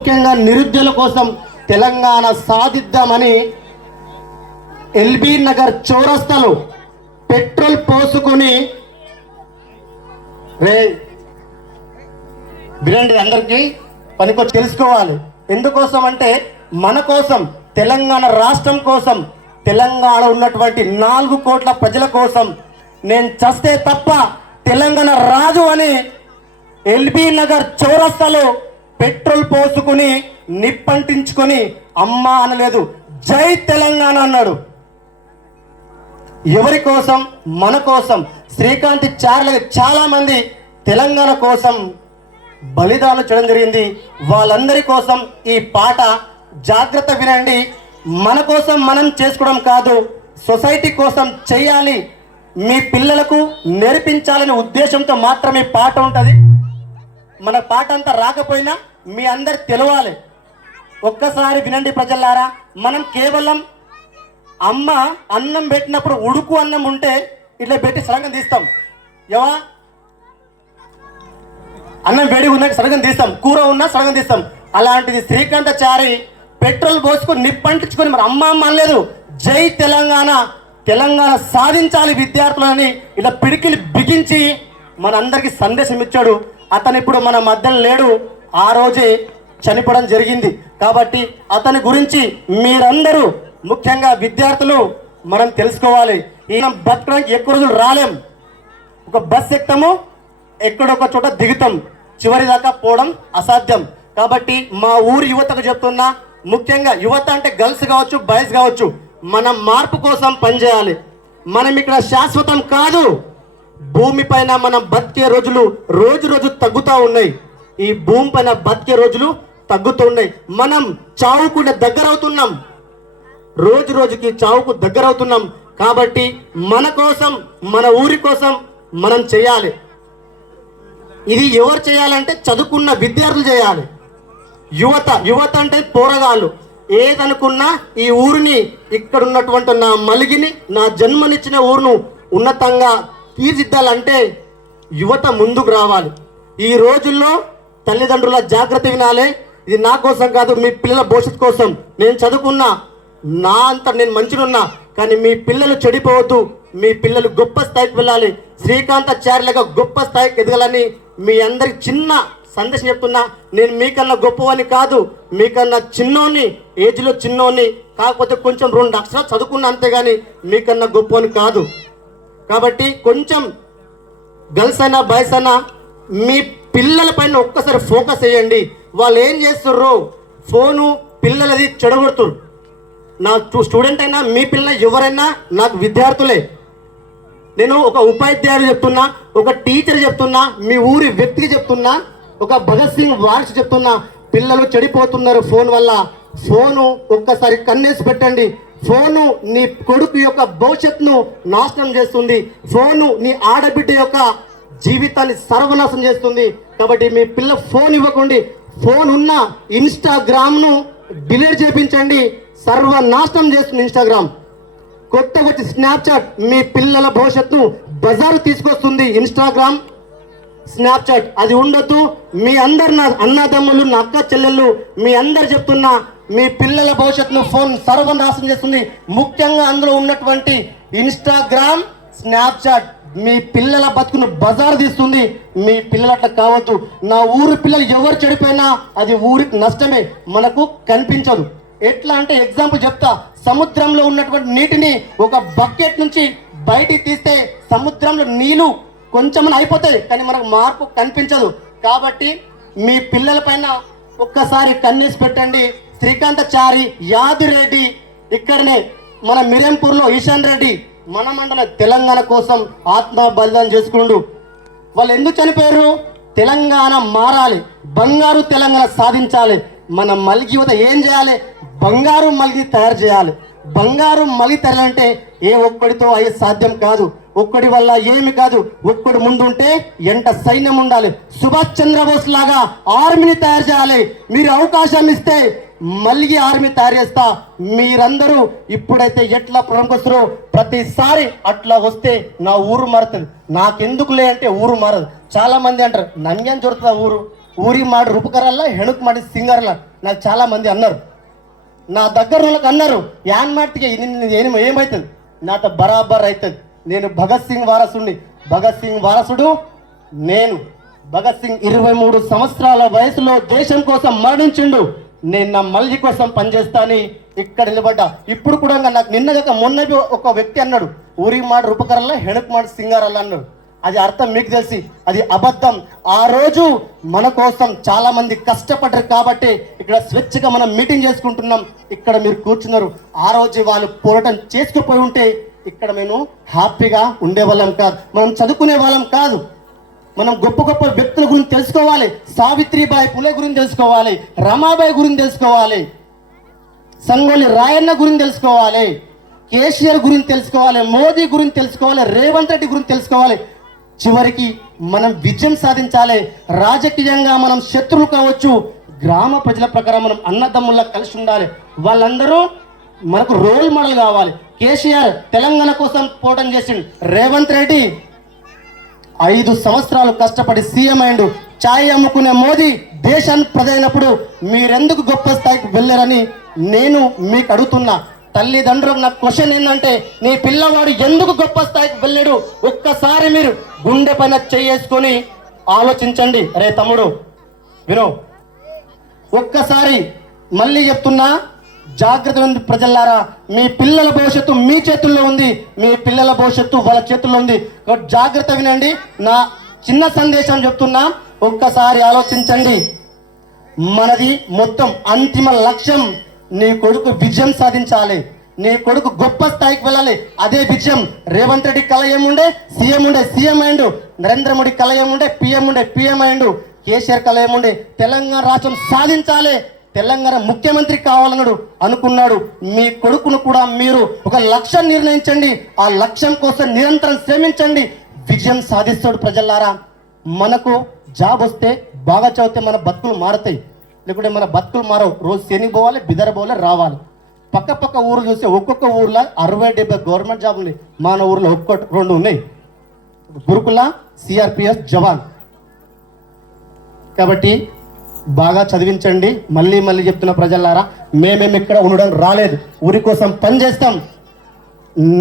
ముఖ్యంగా నిరుద్యోగుల కోసం తెలంగాణ సాధిద్దామని ఎల్బీ నగర్ చౌరస్తలో పెట్రోల్ పోసుకుని రే వినండి అందరికీ పనికో తెలుసుకోవాలి. ఎందుకోసం అంటే మన కోసం తెలంగాణ రాష్ట్రం కోసం తెలంగాణ ఉన్నటువంటి నాలుగు కోట్ల ప్రజల కోసం నేను చస్తే తప్ప తెలంగాణ రాజు అని ఎల్బీ నగర్ చౌరస్తలో పెట్రోల్ పోసుకుని నిప్పంటించుకొని అమ్మా అనలేదు. జై తెలంగాణ అన్నాడు. ఎవరి కోసం? మన కోసం. శ్రీకాంత్ చార్ల చాలా మంది తెలంగాణ కోసం బలిదానం చేయడం జరిగింది. వాళ్ళందరి కోసం ఈ పాట జాగ్రత్త వినండి. మన కోసం మనం చేసుకోవడం కాదు సొసైటీ కోసం చేయాలి. మీ పిల్లలకు నేర్పించాలనే ఉద్దేశంతో మాత్రమే పాట ఉంటుంది. మన పాట అంతా రాకపోయినా మీ అందరు తెలవాలి. ఒక్కసారి వినండి ప్రజలారా మనం కేవలం అమ్మ అన్నం పెట్టినప్పుడు ఉడుకు అన్నం ఉంటే ఇట్లా పెట్టి సడన్గా తీస్తాం. ఎవా అన్నం వేడి ఉందంటే సడగం తీస్తాం. కూర ఉన్నా సడగం తీస్తాం. అలాంటిది శ్రీకాంతచారి పెట్రోల్ పోసుకొని నిప్పంటించుకొని మరి అమ్మ అమ్మ అనలేదు. జై తెలంగాణ తెలంగాణ సాధించాలి విద్యార్థులని ఇలా పిడికిలి బిగించి మనందరికీ సందేశం ఇచ్చాడు. అతను ఇప్పుడు మన మధ్యలో లేడు. ఆ రోజే చనిపోవడం జరిగింది. కాబట్టి అతని గురించి మీరందరూ ముఖ్యంగా విద్యార్థులు మనం తెలుసుకోవాలి. ఈయన బతకడానికి ఎక్కువ రోజులు రాలేం. ఒక బస్ ఎక్కుతాము ఎక్కడొక చోట దిగుతాం. చివరి దాకా పోవడం అసాధ్యం. కాబట్టి మా ఊరి యువతకు చెప్తున్నా ముఖ్యంగా యువత అంటే గర్ల్స్ కావచ్చు బాయ్స్ కావచ్చు మనం మార్పు కోసం పనిచేయాలి. మనం ఇక్కడ శాశ్వతం కాదు. భూమి పైన మనం బతికే రోజులు రోజు రోజు తగ్గుతూ ఉన్నాయి. ఈ భూమి పైన బతికే రోజులు తగ్గుతూ ఉన్నాయి. మనం చావుకుండా దగ్గర అవుతున్నాం రోజు రోజుకి చావుకు దగ్గర అవుతున్నాం కాబట్టి మన కోసం మన ఊరి కోసం మనం చేయాలి. ఇది ఎవరు చేయాలంటే చదువుకున్న విద్యార్థులు చేయాలి. యువత యువత అంటే పోరగాళ్ళు. ఏదనుకున్నా ఈ ఊరిని ఇక్కడ ఉన్నటువంటి నా మలిగిని నా జన్మనిచ్చిన ఊరును ఉన్నతంగా తీర్చిద్దాలంటే యువత ముందుకు రావాలి. ఈ రోజుల్లో తల్లిదండ్రుల జాగ్రత్త వినాలి. ఇది నా కోసం కాదు మీ పిల్లల భవిష్యత్తు కోసం. నేను చదువుకున్నా నా అంత నేను మంచిగున్నా కానీ మీ పిల్లలు చెడిపోవద్దు. మీ పిల్లలు గొప్ప స్థాయికి వెళ్ళాలి. శ్రీకాంతాచార్యులుగా గొప్ప స్థాయికి ఎదగాలని మీ అందరికి చిన్న సందేశం చెప్తున్నా. నేను మీకన్నా గొప్పవని కాదు మీకన్నా చిన్నోని ఏజ్లో చిన్నోని కాకపోతే కొంచెం రెండు అక్షరాలు చదువుకున్నా అంతేగాని మీకన్నా గొప్పవని కాదు. కాబట్టి కొంచెం గర్ల్స్ అయినా బాయ్స్ అయినా మీ పిల్లల పైన ఒక్కసారి ఫోకస్ చేయండి. వాళ్ళు ఏం చేస్తుర్రో ఫోను పిల్లలది చెడగొడుతురు నా స్టూడెంట్ అయినా మీ పిల్లలు ఎవరైనా నాకు విద్యార్థులే. నేను ఒక ఉపాధ్యాయుడు చెప్తున్నా ఒక టీచర్ చెప్తున్నా మీ ఊరి వ్యక్తికి చెప్తున్నా ఒక భగత్ సింగ్ వార్స్ చెప్తున్నా పిల్లలు చెడిపోతున్నారు ఫోన్ వల్ల. ఫోను ఒక్కసారి కన్నేసి పెట్టండి. ఫోను నీ కొడుకు యొక్క భవిష్యత్తును నాశనం చేస్తుంది. ఫోను నీ ఆడబిడ్డ యొక్క జీవితాన్ని సర్వనాశం చేస్తుంది. కాబట్టి మీ పిల్ల ఫోన్ ఇవ్వకండి. ఫోన్ ఉన్న ఇన్స్టాగ్రామ్ను డిలీట్ చేయించండి సర్వనాశనం చేస్తుంది ఇన్స్టాగ్రామ్. కొత్తగా వచ్చి స్నాప్చాట్ మీ పిల్లల భవిష్యత్తును బజారు తీసుకొస్తుంది ఇన్స్టాగ్రామ్. స్నాప్చాట్ అది ఉండొద్దు. మీ అందరు నా అన్నదమ్ములు నా అక్క చెల్లెళ్ళు మీ అందరు చెప్తున్నా మీ పిల్లల భవిష్యత్తును ఫోన్ సర్వనాశనం చేస్తుంది. ముఖ్యంగా అందులో ఉన్నటువంటి ఇన్స్టాగ్రామ్ స్నాప్చాట్. మీ పిల్లల బతుకును బజారు తీస్తుంది. మీ పిల్లలు అట్లా కావద్దు. నా ఊరు పిల్లలు ఎవరు చెడిపోయినా అది ఊరికి నష్టమే. మనకు కనిపించదు. ఎట్లా అంటే ఎగ్జాంపుల్ చెప్తా. సముద్రంలో ఉన్నటువంటి నీటిని ఒక బకెట్ నుంచి బయటికి తీస్తే సముద్రంలో నీళ్ళు కొంచెం అయిపోతాయి కానీ మనకు మార్పు కనిపించదు. కాబట్టి మీ పిల్లల పైన ఒక్కసారి కన్నేసి పెట్టండి. శ్రీకాంతచారి యాదిరెడ్డి ఇక్కడనే మన మిరంపూర్లో ఈశాన్ రెడ్డి మన మండల తెలంగాణ కోసం ఆత్మ బలిదానం చేసుకుండు. వాళ్ళు ఎందుకు చనిపోయారు? తెలంగాణ మారాలి. బంగారు తెలంగాణ సాధించాలి. మన మలిగి యువత ఏం చేయాలి? బంగారు మలిగి తయారు చేయాలి. బంగారు మలి తయారంటే ఏ ఒక్కడితో అయ్యే సాధ్యం కాదు. ఒక్కడి వల్ల ఏమి కాదు. ఒక్కడు ముందుంటే ఎంట సైన్యం ఉండాలి. సుభాష్ చంద్రబోస్ లాగా ఆర్మీని తయారు చేయాలి. మీరు అవకాశం ఇస్తే మళ్ళీ ఆర్మీ తయారు చేస్తా. మీరందరూ ఇప్పుడైతే ఎట్లా ప్రముఖస్తురో ప్రతిసారి అట్లా వస్తే నా ఊరు మారుతుంది. నాకెందుకులే అంటే ఊరు మారదు. చాలా మంది అంటారు నన్గేం చూడుతుందా ఊరు? ఊరి మాడి రూపకరల్లా హెణుకు మాడి సింగర్లా నాకు చాలా మంది అన్నారు. నా దగ్గర వాళ్ళకి అన్నారు యాన్ మాటికి ఏమవుతుంది నాతో బరాబర్ అవుతుంది నేను భగత్ సింగ్ వారసుడిని భగత్ సింగ్ వారసుడు నేను. భగత్ సింగ్ ఇరవై మూడు సంవత్సరాల వయసులో దేశం కోసం మరణించిండు. నేను నా మల్లి కోసం పనిచేస్తాని ఇక్కడ నిలబడ్డా. ఇప్పుడు కూడా నాకు నిన్నగాక మొన్న ఒక వ్యక్తి అన్నాడు ఊరి మాట రూపకరల్లా హెణక్ మాట సింగారల్లా అన్నాడు. అది అర్థం మీకు తెలిసి అది అబద్ధం. ఆ రోజు మన కోసం చాలా మంది కష్టపడ్డారు కాబట్టి ఇక్కడ స్వేచ్ఛగా మనం మీటింగ్ చేసుకుంటున్నాం. ఇక్కడ మీరు కూర్చున్నారు. ఆ రోజు వాళ్ళు పోరాటం చేసుకుపోయి ఉంటే ఇక్కడ మేము హ్యాపీగా ఉండేవాళ్ళం కాదు. మనం చదువుకునే వాళ్ళం కాదు. మనం గొప్ప గొప్ప వ్యక్తుల గురించి తెలుసుకోవాలి. సావిత్రిబాయి పులే గురించి తెలుసుకోవాలి. రమాబాయి గురించి తెలుసుకోవాలి. సంగోలి రాయన్న గురించి తెలుసుకోవాలి. కేసీఆర్ గురించి తెలుసుకోవాలి. మోదీ గురించి తెలుసుకోవాలి. రేవంత్ రెడ్డి గురించి తెలుసుకోవాలి. చివరికి మనం విజయం సాధించాలి. రాజకీయంగా మనం శత్రువులు కావచ్చు. గ్రామ ప్రజల ప్రకారం మనం అన్నదమ్ముల్లా కలిసి ఉండాలి. వాళ్ళందరూ మనకు రోల్ మోడల్ కావాలి. కేసీఆర్ తెలంగాణ కోసం పోవడం చేసిండు. రేవంత్ రెడ్డి ఐదు సంవత్సరాలు కష్టపడి సీఎం అయిండు ఛాయ్ అమ్ముకునే మోదీ దేశానికి ప్రజైనప్పుడు మీరెందుకు గొప్ప స్థాయికి వెళ్ళారని నేను మీకు అడుగుతున్నా. తల్లిదండ్రులకు నా క్వశ్చన్ ఏంటంటే నీ పిల్లవాడు ఎందుకు గొప్ప స్థాయికి వెళ్ళాడు? ఒక్కసారి మీరు గుండె పైన చేసుకొని ఆలోచించండి. రే తమ్ముడు వినో. ఒక్కసారి మళ్ళీ చెప్తున్నా జాగ్రత్త ఉంది ప్రజల్లారా మీ పిల్లల భవిష్యత్తు మీ చేతుల్లో ఉంది మీ పిల్లల భవిష్యత్తు వాళ్ళ చేతుల్లో ఉంది. జాగ్రత్త వినండి. నా చిన్న సందేశం చెప్తున్నా ఒక్కసారి ఆలోచించండి. మనది మొత్తం అంతిమ లక్ష్యం నీ కొడుకు విజయం సాధించాలి. నీ కొడుకు గొప్ప స్థాయికి వెళ్ళాలి. అదే విజయం. రేవంత్ రెడ్డి కళ ఏముండే? సీఎం ఉండే సీఎం అయిండు నరేంద్ర మోడీ కళ ఏముండే? పిఎం ఉండే పిఎం అయిండు కేసీఆర్ కళ ఏముండే? తెలంగాణ రాష్ట్రం సాధించాలి. తెలంగాణ ముఖ్యమంత్రి కావాలన్నాడు అనుకున్నాడు. మీ కొడుకును కూడా మీరు ఒక లక్ష్యం నిర్ణయించండి. ఆ లక్ష్యం కోసం నిరంతరం శ్రమించండి. విజయం సాధిస్తాడు ప్రజలారా. మనకు జాబ్ వస్తే బాగా చదివితే మన బతుకులు మారతాయి. లేకుంటే మన బతుకులు మారవు. రోజు శని పోవాలి బిదర పోవాలి రావాలి. పక్క పక్క ఊరు చూస్తే ఒక్కొక్క ఊర్లో అరవై డెబ్బై గవర్నమెంట్ జాబ్ ఉన్నాయి మన ఊర్లో ఒక్కొక్క రెండు ఉన్నాయి. గురుకుల సిఆర్పిఎస్ జవాన్. కాబట్టి బాగా చదివించండి. మళ్ళీ మళ్ళీ చెప్తున్న ప్రజలారా మేమేమి ఇక్కడ ఉండడం రాలేదు. ఊరి కోసం పనిచేస్తాం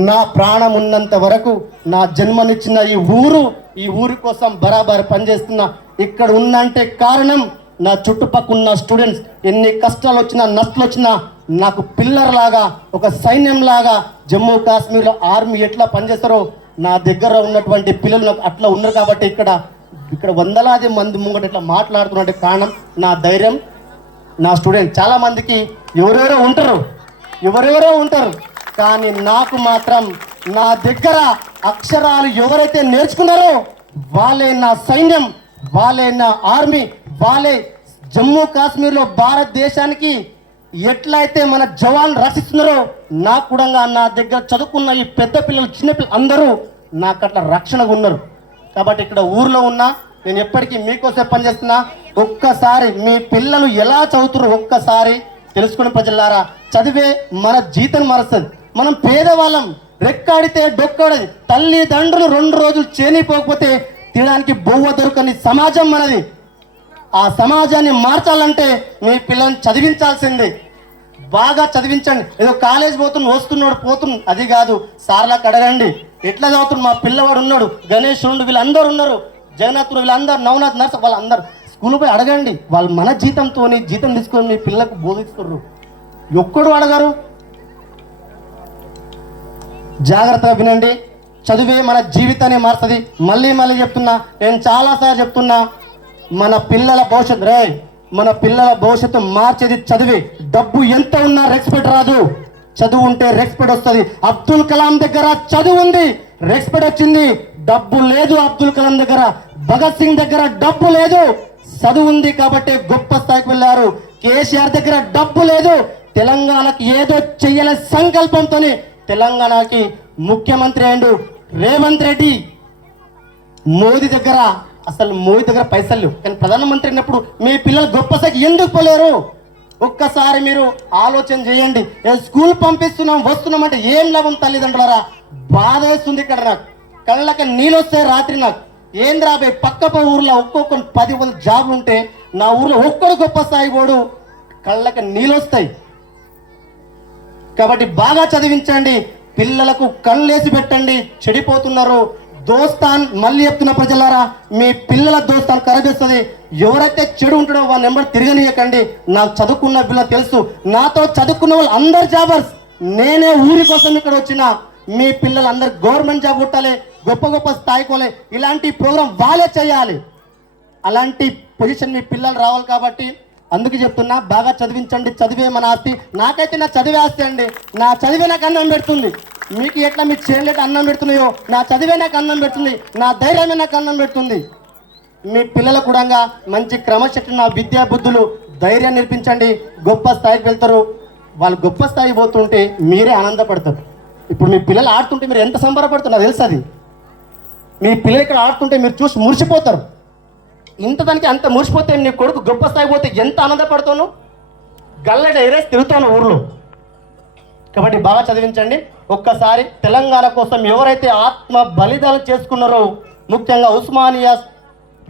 నా ప్రాణం ఉన్నంత వరకు నా జన్మనిచ్చిన ఈ ఊరు ఈ ఊరి కోసం బరాబర్ పనిచేస్తున్నా ఇక్కడ ఉన్నంటే కారణం నా చుట్టుపక్కల ఉన్న స్టూడెంట్స్. ఎన్ని కష్టాలు వచ్చినా నష్టాలు వచ్చినా నాకు పిల్లర్ లాగా ఒక సైన్యం లాగా జమ్మూ కాశ్మీర్లో ఆర్మీ ఎట్లా పనిచేస్తారో నా దగ్గర ఉన్నటువంటి పిల్లలు నాకు అట్లా ఉన్నారు కాబట్టి ఇక్కడ ఇక్కడ వందలాది మంది ముంగట ఇట్లా మాట్లాడుతున్నట్టు కారణం నా ధైర్యం నా స్టూడెంట్. చాలా మందికి ఎవరెవరో ఉంటారు ఎవరెవరో ఉంటారు కానీ నాకు మాత్రం నా దగ్గర అక్షరాలు ఎవరైతే నేర్చుకున్నారో వాళ్ళే నా సైన్యం వాళ్ళే నా ఆర్మీ వాళ్ళే జమ్మూ కాశ్మీర్లో భారతదేశానికి ఎట్లయితే మన జవాన్ రక్షిస్తున్నారో నాకు కూడా నా దగ్గర చదువుకున్న ఈ పెద్ద పిల్లలు చిన్నపిల్లలు అందరూ నాకు అట్లా రక్షణగా ఉన్నారు. కాబట్టి ఇక్కడ ఊర్లో ఉన్నా నేను ఎప్పటికీ మీకోసం పనిచేస్తున్నా ఒక్కసారి మీ పిల్లలు ఎలా చదువుతున్నారు ఒక్కసారి తెలుసుకుని ప్రజలారా చదివే మన జీతం మరస్తుంది. మనం పేదవాళ్ళం రెక్కాడితే డొక్కాడది తల్లిదండ్రులు రెండు రోజులు చేనిపోకపోతే తినడానికి బొవ్వ దొరకని సమాజం మనది. ఆ సమాజాన్ని మార్చాలంటే మీ పిల్లల్ని చదివించాల్సిందే బాగా చదివించండి. ఏదో కాలేజ్ పోతున్నా వస్తున్నాడు పోతున్నాడు అది కాదు. సార్లకు అడగండి. ఎట్లా చదువుతున్నాడు? మా పిల్లవాడు ఉన్నాడు. గణేష్ ఉండు వీళ్ళందరూ ఉన్నారు. జగన్నాథుడు వీళ్ళందరూ నవనాథ్ నర్స్ వాళ్ళందరూ. స్కూల్ పోయి అడగండి. వాళ్ళు మన జీతంతో జీతం తీసుకొని మీ పిల్లలకు బోధిస్తున్నారు ఎక్కడు అడగారు. జాగ్రత్తగా వినండి. చదివే మన జీవితాన్ని మారుతుంది మళ్ళీ మళ్ళీ చెప్తున్నా. నేను చాలాసార్లు చెప్తున్నా. మన పిల్లల భవిష్యత్తు. రే మన పిల్లల భవిష్యత్తు మార్చేది చదివి. డబ్బు ఎంత ఉన్నా రెస్పెక్ట్ రాదు. చదువు ఉంటే రెస్పెక్ట్ వస్తుంది. అబ్దుల్ కలాం దగ్గర చదువు ఉంది. రెస్పెక్ట్ వచ్చింది. డబ్బు లేదు అబ్దుల్ కలాం దగ్గర. భగత్ సింగ్ దగ్గర డబ్బు లేదు. చదువు ఉంది కాబట్టి గొప్ప స్థాయికి వెళ్ళారు. కేసీఆర్ దగ్గర డబ్బు లేదు. తెలంగాణకి ఏదో చెయ్యాలనే సంకల్పంతో తెలంగాణకి ముఖ్యమంత్రి అయిండు రేవంత్ రెడ్డి మోదీ దగ్గర అసలు మోదీ దగ్గర పైసలు లేవు. కానీ ప్రధానమంత్రి అయినప్పుడు మీ పిల్లలు గొప్ప స్థాయికి ఎందుకు పోలేరు? ఒక్కసారి మీరు ఆలోచన చేయండి. ఏ స్కూల్ పంపిస్తున్నాం వస్తున్నాం అంటే ఏం లాభం తల్లిదండ్రులరా? బాధ వేస్తుంది ఇక్కడ నాకు. కళ్ళకి నీళ్ళు వస్తే రాత్రి నాకు. ఏం రాబోయే పక్క ఊర్లో ఒక్కొక్క పది వందల జాబులు ఉంటే నా ఊర్లో ఒక్కడు గొప్ప స్థాయి పోడు కళ్ళకి నీళ్ళు వస్తాయి. కాబట్టి బాగా చదివించండి. పిల్లలకు కళ్ళేసి పెట్టండి. చెడిపోతున్నారు. దోస్తాన్ మళ్ళీ చెప్తున్న ప్రజలారా మీ పిల్లల దోస్తాన్ కనిపిస్తుంది. ఎవరైతే చెడు ఉంటాడో వాళ్ళ నెంబర్ తిరగనీయకండి. నాకు చదువుకున్న పిల్ల తెలుసు. నాతో చదువుకున్న వాళ్ళు అందరు జాబర్స్. నేనే ఊరి కోసం ఇక్కడ వచ్చిన. మీ పిల్లలందరు గవర్నమెంట్ జాబ్ కొట్టాలి గొప్ప గొప్ప స్థాయికోలే ఇలాంటి ప్రోగ్రాం వాళ్ళే చేయాలి. అలాంటి పొజిషన్ మీ పిల్లలు రావాలి కాబట్టి అందుకు చెప్తున్నా బాగా చదివించండి చదివే మన ఆస్తి. నాకైతే నా చదివే ఆస్తి అండి. నా చదివే నాకు అన్నం పెడుతుంది. మీకు ఎట్లా మీ చేయలేక అన్నం పెడుతున్నాయో నా చదివే నాకు అన్నం పెడుతుంది నా ధైర్యమే నాకు అన్నం పెడుతుంది. మీ పిల్లలకు కూడా మంచి క్రమశిక్షణ విద్యా బుద్ధులు ధైర్యం నేర్పించండి. గొప్ప స్థాయికి వెళ్తారు. వాళ్ళు గొప్ప స్థాయి పోతుంటే మీరే ఆనందపడతారు. ఇప్పుడు మీ పిల్లలు ఆడుతుంటే మీరు ఎంత సంబరపడుతున్నారు తెలుసు అది. మీ పిల్లలు ఇక్కడ ఆడుతుంటే మీరు చూసి మురిసిపోతారు. ఇంత దానికి అంత మురిసిపోతే నీ కొడుకు గొప్ప స్థాయి పోతే ఎంత ఆనందపడతాను? గల్లెడ ఎరేసి తిరుగుతాను ఊర్లో. కాబట్టి బాగా చదివించండి. ఒక్కసారి తెలంగాణ కోసం ఎవరైతే ఆత్మ బలిదానం చేసుకున్నారో ముఖ్యంగా ఉస్మానియా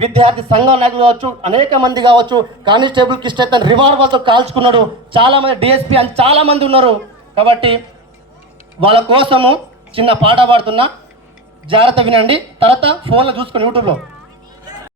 విద్యార్థి సంఘం నాయకులు కావచ్చు అనేక మంది కావచ్చు కానిస్టేబుల్ కిష్టైతే రివాల్వర్తో కాల్చుకున్నాడు చాలామంది డిఎస్పీ అని చాలామంది ఉన్నారు. కాబట్టి వాళ్ళ కోసము చిన్న పాట పాడుతున్నా. జాగ్రత్త వినండి. తర్వాత ఫోన్లో చూసుకుని యూట్యూబ్లో.